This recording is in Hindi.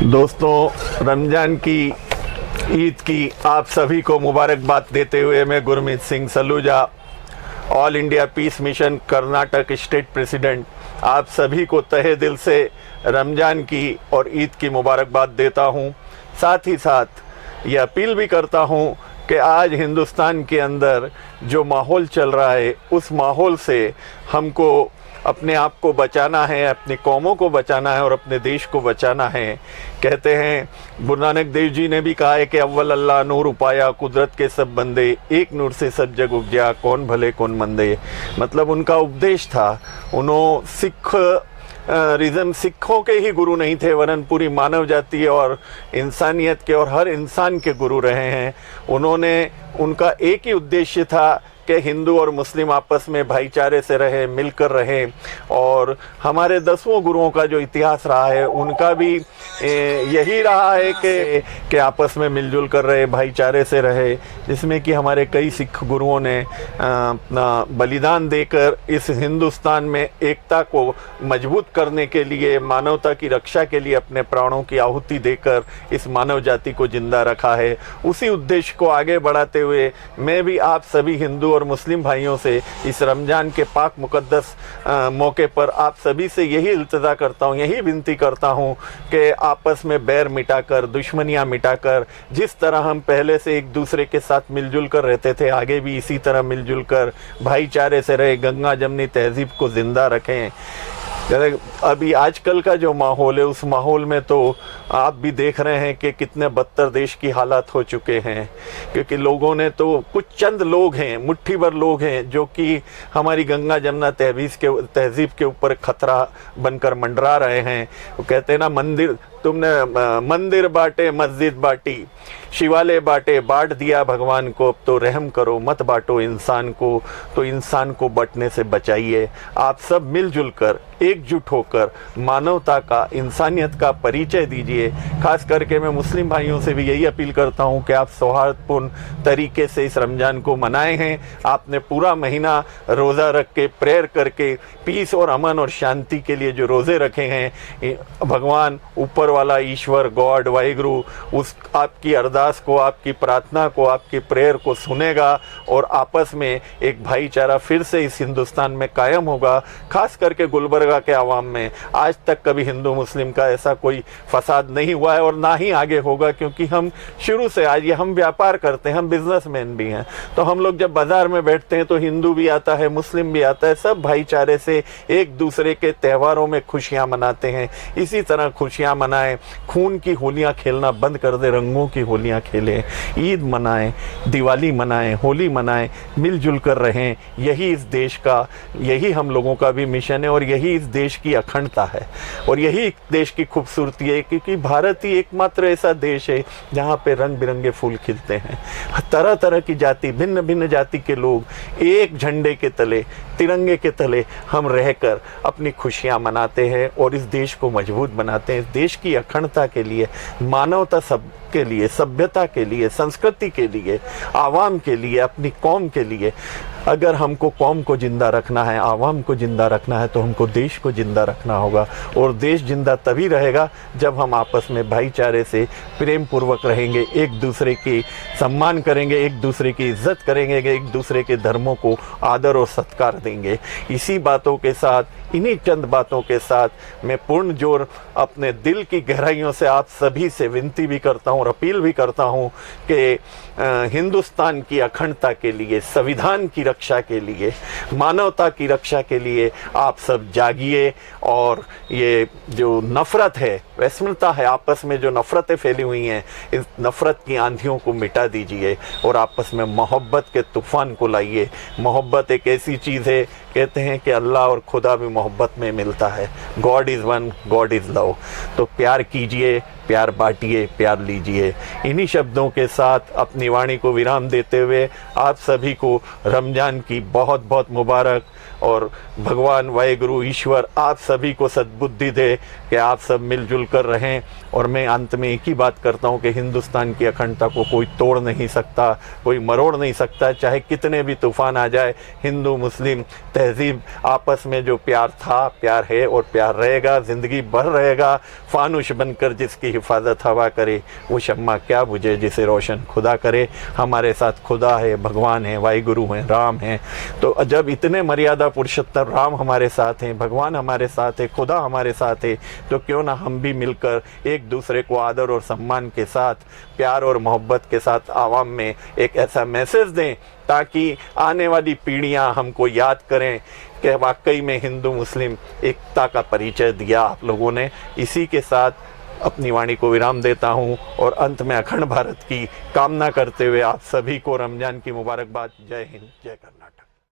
दोस्तों, रमज़ान की ईद की आप सभी को मुबारकबाद देते हुए मैं Gurmeet Singh Saluja, all India peace mission Karnataka state president, आप सभी को तहे दिल से रमज़ान की और ईद की मुबारकबाद देता हूं। साथ ही साथ ये अपील भी करता हूं कि आज हिंदुस्तान के अंदर जो माहौल चल रहा है, उस माहौल से हमको अपने आप को बचाना है, अपनी कौमों को बचाना है और अपने देश को बचाना है। कहते हैं, गुरु नानक देव जी ने भी कहा है कि अव्वल अल्लाह नूर उपाया, कुदरत के सब बंदे, एक नूर से सब जग उपजा, कौन भले कौन मंदे। मतलब उनका उपदेश था। उन्होंने सिखों के ही गुरु नहीं थे, वरन पूरी मानव जाति और इंसानियत के और हर इंसान के गुरु रहे हैं। उनका एक ही उद्देश्य था कि हिंदू और मुस्लिम आपस में भाईचारे से रहे, मिलकर रहे। और हमारे 10 गुरुओं का जो इतिहास रहा है, उनका भी यही रहा है कि आपस में मिलजुल कर रहे, भाईचारे से रहे, जिसमें कि हमारे कई सिख गुरुओं ने अपना बलिदान देकर इस हिंदुस्तान में एकता को मजबूत करने के लिए, मानवता की रक्षा के लिए अपने प्राणों की आहुति देकर इस मानव जाति को जिंदा रखा है। उसी उद्देश्य को आगे बढ़ाते हुए मैं भी आप सभी हिंदू और मुस्लिम भाइयों से इस रमज़ान के पाक मुकद्दस मौके पर आप सभी से यही इल्तिजा करता हूँ, यही विनती करता हूँ कि आपस में बैर मिटाकर, दुश्मनियाँ मिटाकर, जिस तरह हम पहले से एक दूसरे के साथ मिलजुल कर रहते थे, आगे भी इसी तरह मिलजुल कर भाईचारे से रहे, गंगा जमनी तहजीब को ज़िंदा रखें। अभी आजकल का जो माहौल है, उस माहौल में तो आप भी देख रहे हैं कि कितने बदतर देश की हालात हो चुके हैं, क्योंकि लोगों ने तो, कुछ चंद लोग हैं, मुट्ठी भर लोग हैं जो कि हमारी गंगा जमुना तहजीब के ऊपर खतरा बनकर मंडरा रहे हैं। वो कहते हैं ना, मंदिर बांटे मस्जिद बांटी, शिवालय बांटे बांट दिया भगवान को, अब तो रहम करो मत बांटो इंसान को। तो इंसान को बंटने से बचाइए। आप सब मिलजुल कर, एकजुट होकर मानवता का, इंसानियत का परिचय दीजिए। खास करके मैं मुस्लिम भाइयों से भी यही अपील करता हूं कि आप सौहार्दपूर्ण तरीके से इस रमज़ान को मनाए हैं। आपने पूरा महीना रोज़ा रख के, प्रेयर करके, पीस और अमन और शांति के लिए जो रोज़े रखे हैं, भगवान ऊपर वाला ईश्वर, गॉड, वाहिगुरु उस आपकी अरदास को, आपकी प्रार्थना को, आपकी प्रेयर को सुनेगा और आपस में एक भाईचारा फिर से इस हिंदुस्तान में कायम होगा। खास करके गुलबर्गा के आवाम में आज तक कभी हिंदू मुस्लिम का ऐसा कोई फसाद नहीं हुआ है और ना ही आगे होगा, क्योंकि हम शुरू से, आज ये हम व्यापार करते हैं, हम बिजनेसमैन भी हैं, तो हम लोग जब बाजार में बैठते हैं तो हिंदू भी आता है, मुस्लिम भी आता है, सब भाईचारे से एक दूसरे के त्योहारों में खुशियां मनाते हैं। इसी तरह खुशियां मनाएं, खून की होलियां खेलना बंद कर दे, रंगों की होलियां खेलें, ईद मनाएं, दिवाली मनाएं, होली मनाएं, मिलजुल कर रहें। यही इस देश का, यही हम लोगों का भी मिशन है और यही इस देश की अखंडता है और यही देश की खूबसूरती है, क्योंकि भारत ही एकमात्र ऐसा देश है जहाँ पे रंग बिरंगे फूल खिलते हैं। तरह तरह की जाति, भिन्न भिन्न जाति के लोग एक झंडे के तले, तिरंगे के तले हम रहकर अपनी खुशियाँ मनाते हैं और इस देश को मजबूत बनाते हैं। इस देश की अखंडता के लिए, मानवता सब के लिए, सभ्यता के लिए, संस्कृति के लिए, आवाम के लिए, अपनी कौम के लिए। अगर हमको कौम को जिंदा रखना है, आवाम को जिंदा रखना है, तो हमको देश को जिंदा रखना होगा। और देश जिंदा तभी रहेगा जब हम आपस में भाईचारे से प्रेम पूर्वक रहेंगे, एक दूसरे की सम्मान करेंगे, एक दूसरे की इज्जत करेंगे, एक दूसरे के धर्मों को आदर और सत्कार देंगे। इसी बातों के साथ, इन्हीं चंद बातों के साथ मैं पूर्ण जोर अपने दिल की गहराइयों से आप सभी से विनती भी करता हूँ और अपील भी करता हूँ कि हिंदुस्तान की अखंडता के लिए, संविधान की रक्षा के लिए, मानवता की रक्षा के लिए आप सब जागिए और ये जो नफरत है, वैषम्यता है, आपस में जो नफरतें फैली हुई हैं, इस नफरत की आंधियों को मिटा दीजिए और आपस में मोहब्बत के तूफान को लाइए। मोहब्बत एक ऐसी चीज़ है, कहते हैं कि अल्लाह और खुदा भी मोहब्बत में मिलता है। God is one, God is love. तो प्यार कीजिए, प्यार बांटिए, प्यार लीजिए। इन्हीं शब्दों के साथ अपनी वाणी को विराम देते हुए आप सभी को रमज़ान की बहुत बहुत मुबारक और भगवान वाहेगुरु ईश्वर आप सभी को सद्बुद्धि दे कि आप सब मिलजुल कर रहें। और मैं अंत में एक ही बात करता हूँ कि हिंदुस्तान की अखंडता को कोई तोड़ नहीं सकता, कोई मरोड़ नहीं सकता, चाहे कितने भी तूफान आ जाए। हिंदू मुस्लिम तहजीब आपस में जो प्यार था, प्यार है और प्यार रहेगा, ज़िंदगी भर रहेगा। फानुश बनकर जिसकी हिफाजत हवा करे, वो शम्मा क्या बुझे जिसे रोशन खुदा करे। हमारे साथ खुदा है, भगवान है, वाहिगुरु हैं, राम हैं। तो जब इतने मर्यादा पुरुषोत्तम राम हमारे साथ हैं, भगवान हमारे साथ है, खुदा हमारे साथ है, तो क्यों ना हम भी मिलकर एक दूसरे को आदर और सम्मान के साथ, प्यार और मोहब्बत के साथ आवाम में एक ऐसा मैसेज दें ताकि आने वाली पीढ़ियां हमको याद करें कि वाकई में हिंदू मुस्लिम एकता का परिचय दिया आप लोगों ने। इसी के साथ अपनी वाणी को विराम देता हूं और अंत में अखंड भारत की कामना करते हुए आप सभी को रमजान की मुबारकबाद। जय हिंद, जय कर्नाटक।